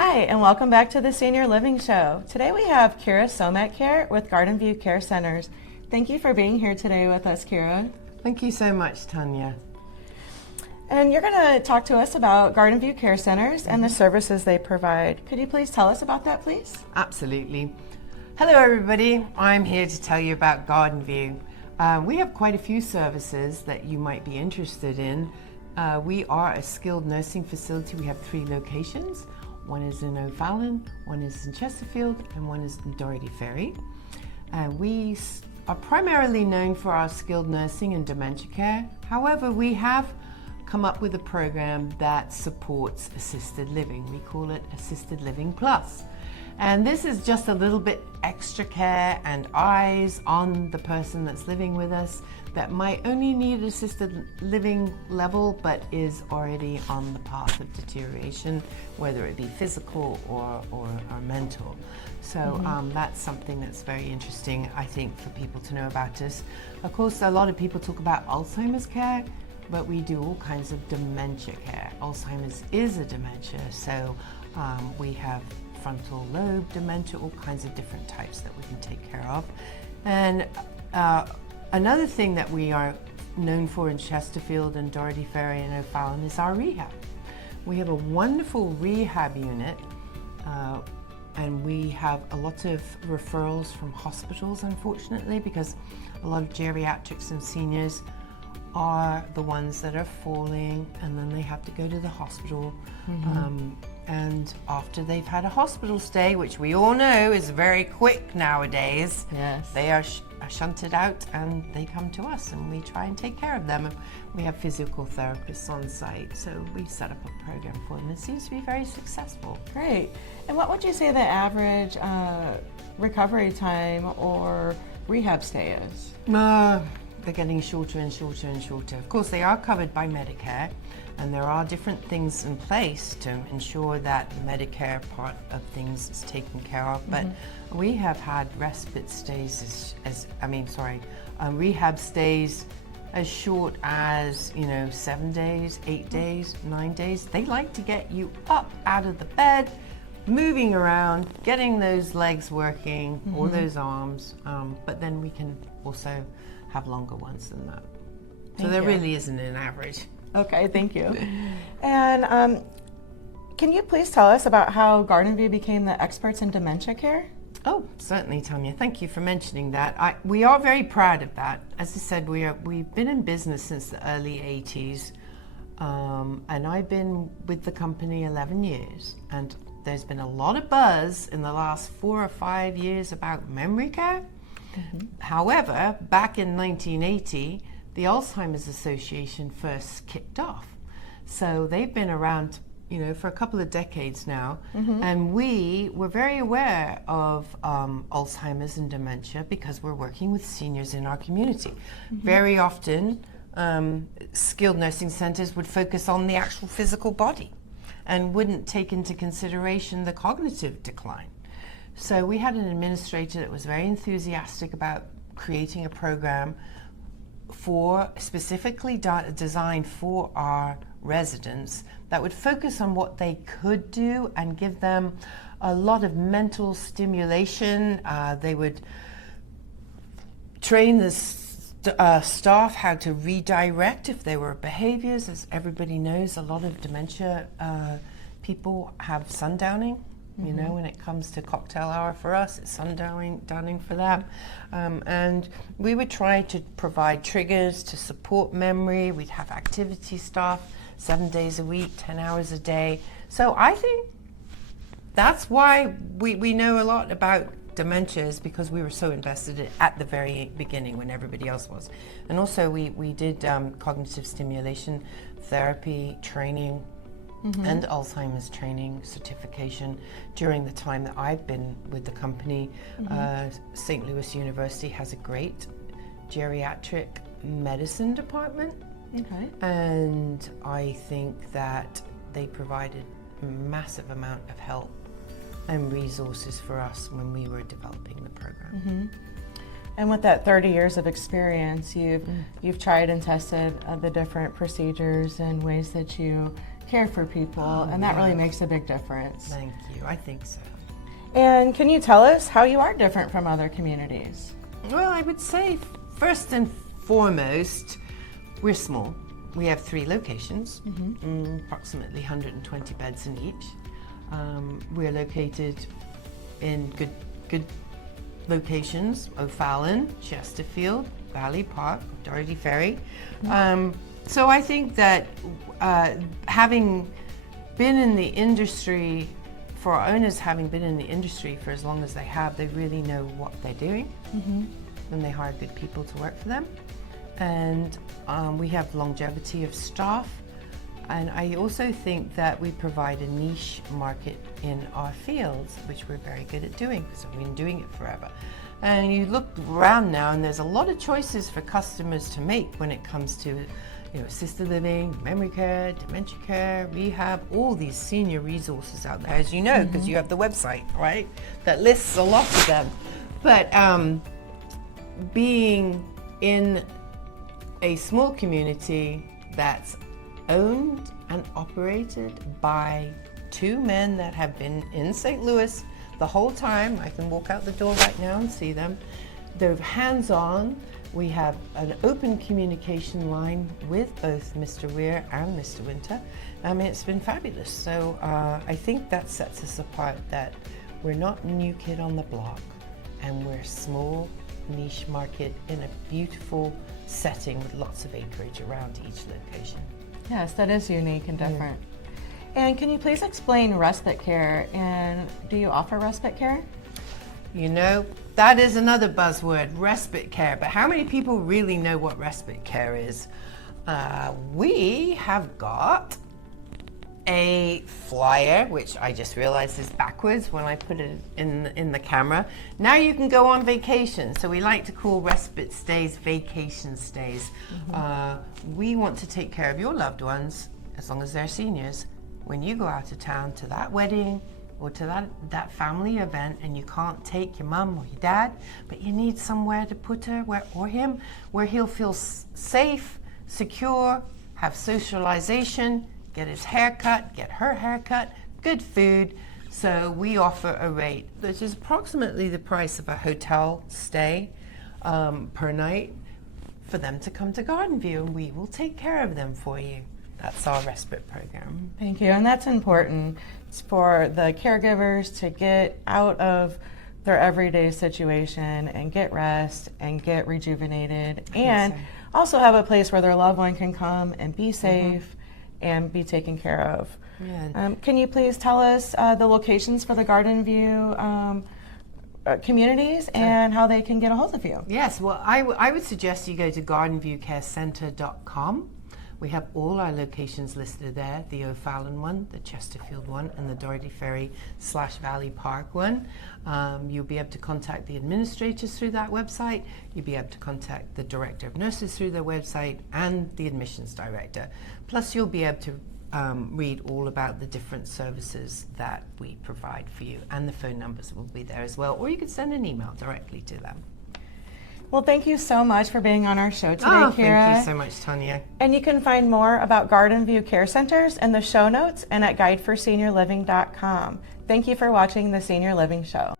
Hi, and welcome back to the Senior Living Show. Today we have Kira Somach here with Garden View Care Centers. Thank you for being here today with us, Kira. Thank you so much, Tanya. And you're going to talk to us about Garden View Care Centers and the services they provide. Could you please tell us about that, please? Absolutely. Hello, everybody. I'm here to tell you about Garden View. We have quite a few services that you might be interested in. We are a skilled nursing facility. We have 3 locations. One is in O'Fallon, one is in Chesterfield, and one is in Dorothy Ferry. We are primarily known for our skilled nursing and dementia care. However, we have come up with a program that supports assisted living. We call it Assisted Living Plus. And this is just a little bit extra care and eyes on the person that's living with us that might only need assisted living level but is already on the path of deterioration, whether it be physical or mental. So that's something that's very interesting, I think, for people to know about us. Of course, a lot of people talk about Alzheimer's care, but we do all kinds of dementia care. Alzheimer's is a dementia, so we have frontal lobe dementia, all kinds of different types that we can take care of. And another thing that we are known for in Chesterfield and Dorothy Ferry and O'Fallon is our rehab. We have a wonderful rehab unit, and we have a lot of referrals from hospitals, unfortunately, because a lot of geriatrics and seniors are the ones that are falling and then they have to go to the hospital. And after they've had a hospital stay, which we all know is very quick nowadays, Yes. they are shunted out and they come to us and we try and take care of them. And we have physical therapists on site, so we set up a program for them. It seems to be very successful. Great. And what would you say the average recovery time or rehab stay is? They're getting shorter and shorter and shorter. Of course, they are covered by Medicare, and there are different things in place to ensure that the Medicare part of things is taken care of. But we have had respite stays rehab stays as short as 7 days, 8 days, 9 days. They like to get you up out of the bed, moving around, getting those legs working or those arms. But then we can also have longer ones than that. So there really isn't an average. Okay, thank you. And can you please tell us about how Garden View became the experts in dementia care? Oh, certainly, Tanya. Thank you for mentioning that. We are very proud of that. As I said, we've been in business since the early 80s, and I've been with the company 11 years. And there's been a lot of buzz in the last 4 or 5 years about memory care. However, back in 1980, the Alzheimer's Association first kicked off. So they've been around, for a couple of decades now. And we were very aware of Alzheimer's and dementia because we're working with seniors in our community. Very often, skilled nursing centers would focus on the actual physical body and wouldn't take into consideration the cognitive decline. So we had an administrator that was very enthusiastic about creating a program specifically designed for our residents that would focus on what they could do and give them a lot of mental stimulation. They would train the staff how to redirect if there were behaviors. As everybody knows, a lot of dementia people have sundowning. When it comes to cocktail hour for us, it's sundowning for them. And we would try to provide triggers to support memory. We'd have activity staff 7 days a week, 10 hours a day. So I think that's why we know a lot about dementia, is because we were so invested at the very beginning when everybody else was. And also we did cognitive stimulation therapy training and Alzheimer's training certification during the time that I've been with the company. St. Louis University has a great geriatric medicine department. And I think that they provided a massive amount of help and resources for us when we were developing the program. And with that 30 years of experience, you've tried and tested the different procedures and ways that you care for people, and that really makes a big difference. Thank you. I think so. And can you tell us how you are different from other communities? Well, I would say first and foremost, we're small. We have 3 locations, approximately 120 beds in each. We're located in good locations: O'Fallon, Chesterfield, Valley Park, Doherty Ferry. So I think that having been in the industry, for our owners having been in the industry for as long as they have, they really know what they're doing, and they hire good people to work for them. And we have longevity of staff. And I also think that we provide a niche market in our fields, which we're very good at doing because we've been doing it forever. And you look around now, and there's a lot of choices for customers to make when it comes to, assisted living, memory care, dementia care, rehab, all these senior resources out there, as you know, because you have the website, right, that lists a lot of them. But being in a small community that's owned and operated by 2 men that have been in St. Louis the whole time. I can walk out the door right now and see them. They're hands-on. We have an open communication line with both Mr. Weir and Mr. Winter. It's been fabulous. So I think that sets us apart, that we're not new kid on the block, and we're small niche market in a beautiful setting with lots of acreage around each location. Yes, that is unique and different. And can you please explain respite care, and do you offer respite care? That is another buzzword, respite care. But how many people really know what respite care is? We have got a flyer, which I just realized is backwards when I put it in the camera. Now you can go on vacation. So we like to call respite stays vacation stays. We want to take care of your loved ones, as long as they're seniors, when you go out of town to that wedding or to that family event, and you can't take your mum or your dad, but you need somewhere to put her or him where he'll feel safe, secure, have socialization, get his hair cut, get her hair cut, good food. So we offer a rate that is approximately the price of a hotel stay per night for them to come to Garden View, and we will take care of them for you. That's our respite program. Thank you, and that's important. It's for the caregivers to get out of their everyday situation and get rest and get rejuvenated, and also have a place where their loved one can come and be safe and be taken care of. Yeah. Can you please tell us the locations for the Garden View communities and how they can get a hold of you? Yes, well, I would suggest you go to gardenviewcarecenter.com. We have all our locations listed there, the O'Fallon one, the Chesterfield one, and the Doherty Ferry / Valley Park one. You'll be able to contact the administrators through that website. You'll be able to contact the director of nurses through their website and the admissions director. Plus, you'll be able to read all about the different services that we provide for you, and the phone numbers will be there as well, or you could send an email directly to them. Well, thank you so much for being on our show today, Kira. Thank you so much, Tanya. And you can find more about Garden View Care Centers in the show notes and at guideforseniorliving.com. Thank you for watching the Senior Living Show.